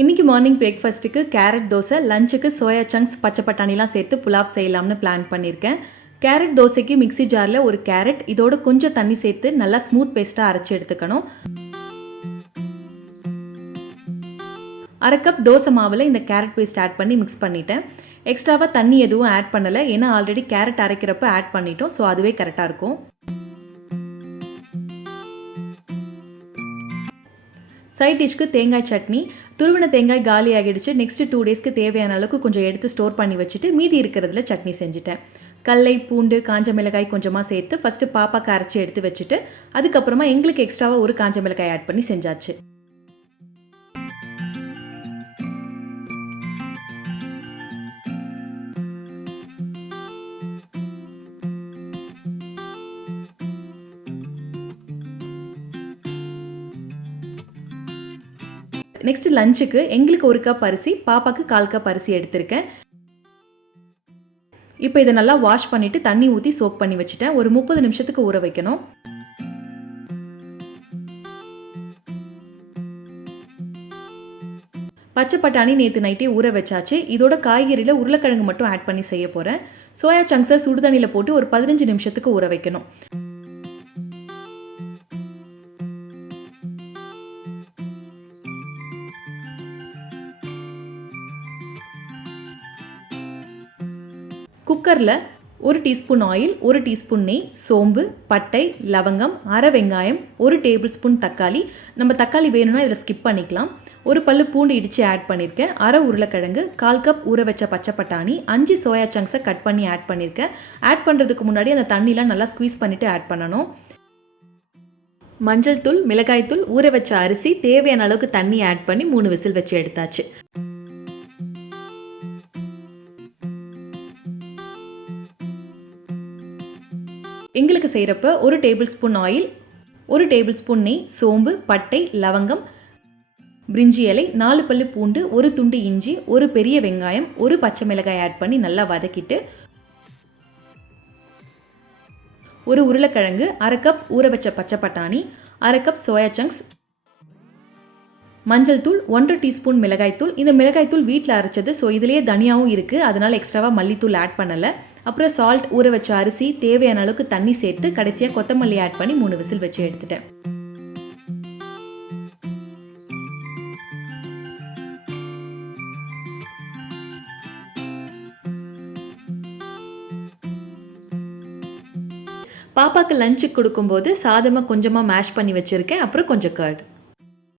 இன்றைக்கி மார்னிங் பிரேக்ஃபாஸ்ட்டுக்கு கேரட் தோசை, லஞ்சுக்கு சோயா சங்க்ஸ் பச்சை பட்டாணிலாம் சேர்த்து புலாவ் செய்யலாம்னு பிளான் பண்ணியிருக்கேன். கேரட் தோசைக்கு மிக்ஸி ஜாரில் ஒரு கேரட் இதோட கொஞ்சம் தண்ணி சேர்த்து நல்லா ஸ்மூத் பேஸ்ட்டாக அரைச்சி எடுத்துக்கணும். 1/2 கப் தோசை மாவில் இந்த கேரட் பேஸ்ட் ஆட் பண்ணி மிக்ஸ் பண்ணிட்டேன். எக்ஸ்ட்ராவாக தண்ணி எதுவும் ஆட் பண்ணலை, ஏன்னா ஆல்ரெடி கேரட் அரைக்கிறப்ப ஆட் பண்ணிட்டோம். ஸோ அதுவே கரெக்டாக இருக்கும். சைட் டிஷ்க்கு தேங்காய் சட்னி. துருவின தேங்காய் காலி ஆகிடுச்சு. நெக்ஸ்ட்டு 2 டேஸ்க்கு தேவையான அளவுக்கு கொஞ்சம் எடுத்து ஸ்டோர் பண்ணி வச்சுட்டு மீதி இருக்கிறதுல சட்னி செஞ்சுட்டேன். கடலை, பூண்டு, காஞ்ச மிளகாய் கொஞ்சமாக சேர்த்து ஃபஸ்ட்டு பாப்பாக்கு அரைச்சி எடுத்து வச்சுட்டு அதுக்கப்புறமா எங்களுக்கு எக்ஸ்ட்ராவாக ஒரு காஞ்ச மிளகாய் ஆட் பண்ணி செஞ்சாச்சு. நெக்ஸ்ட் லஞ்சுக்கு எங்களுக்கு 1 கப் அரிசி, பாப்பாக்கு 1/4 கப் அரிசி எடுத்திருக்கேன். இப்போ இதை நல்லா வாஷ் பண்ணிவிட்டு தண்ணி ஊற்றி சோக் பண்ணி வச்சுட்டேன். ஒரு 30 நிமிஷத்துக்கு ஊற வைக்கணும். பச்சை பட்டாணி நேற்று நைட்டே ஊற வச்சாச்சு. இதோட காய்கறியில் உருளைக்கிழங்கு மட்டும் ஆட் பண்ணி செய்ய போகிறேன். சோயா சங்க்ஸை சுடுதண்ணியில் போட்டு ஒரு 15 நிமிஷத்துக்கு ஊற வைக்கணும். குக்கரில் 1 டீஸ்பூன் ஆயில், 1 டீஸ்பூன் நெய், சோம்பு, பட்டை, லவங்கம், அரை வெங்காயம், 1 டேபிள் ஸ்பூன் தக்காளி. நம்ம தக்காளி வேணும்னா இதில் ஸ்கிப் பண்ணிக்கலாம். 1 பல்லு பூண்டு இடித்து ஆட் பண்ணியிருக்கேன். அரை உருளைக்கிழங்கு, 1/4 கப் ஊற வச்ச பச்சை பட்டாணி, 5 சோயா சங்க்ஸை கட் பண்ணி ஆட் பண்ணியிருக்கேன். ஆட் பண்ணுறதுக்கு முன்னாடி அந்த தண்ணிலாம் நல்லா ஸ்குவீஸ் பண்ணிவிட்டு ஆட் பண்ணணும். மஞ்சள் தூள், மிளகாய் தூள், ஊற வச்ச அரிசி, தேவையான அளவுக்கு தண்ணி ஆட் பண்ணி 3 விசில் வச்சு எடுத்தாச்சு. எங்களுக்கு செய்கிறப்ப 1 table spoon oil, 1 table spoon நெய், சோம்பு, பட்டை, லவங்கம், பிரிஞ்சி இலை, 4 பல்லு பூண்டு, 1 துண்டு இஞ்சி, 1 பெரிய வெங்காயம், 1 பச்சை மிளகாய் ஆட் பண்ணி நல்லா வதக்கிட்டு 1 உருளைக்கிழங்கு, 1/2 கப் ஊற வச்ச பச்சை பட்டாணி, 1/2 கப் சோயா சங்க்ஸ், மஞ்சள் தூள், 1 டீஸ்பூன் மிளகாய் தூள். இந்த மிளகாய் தூள் வீட்டில் அரைச்சது, ஸோ இதுலேயே தனியாகவும் இருக்குது, அதனால் எக்ஸ்ட்ராவாக மல்லித்தூள் ஆட் பண்ணலை. அப்புறம் சால்ட், ஊற வச்ச அரிசி, தேவையான அளவுக்கு தண்ணி சேர்த்து கடைசியாக கொத்தமல்லி ஆட் பண்ணி 3 விசில் வச்சு எடுத்துட்டேன். பாப்பாக்கு லஞ்சுக்கு கொடுக்கும்போது சாதமாக கொஞ்சமாக மேஷ் பண்ணி வச்சுருக்கேன். அப்புறம் கொஞ்சம் கர்ட்.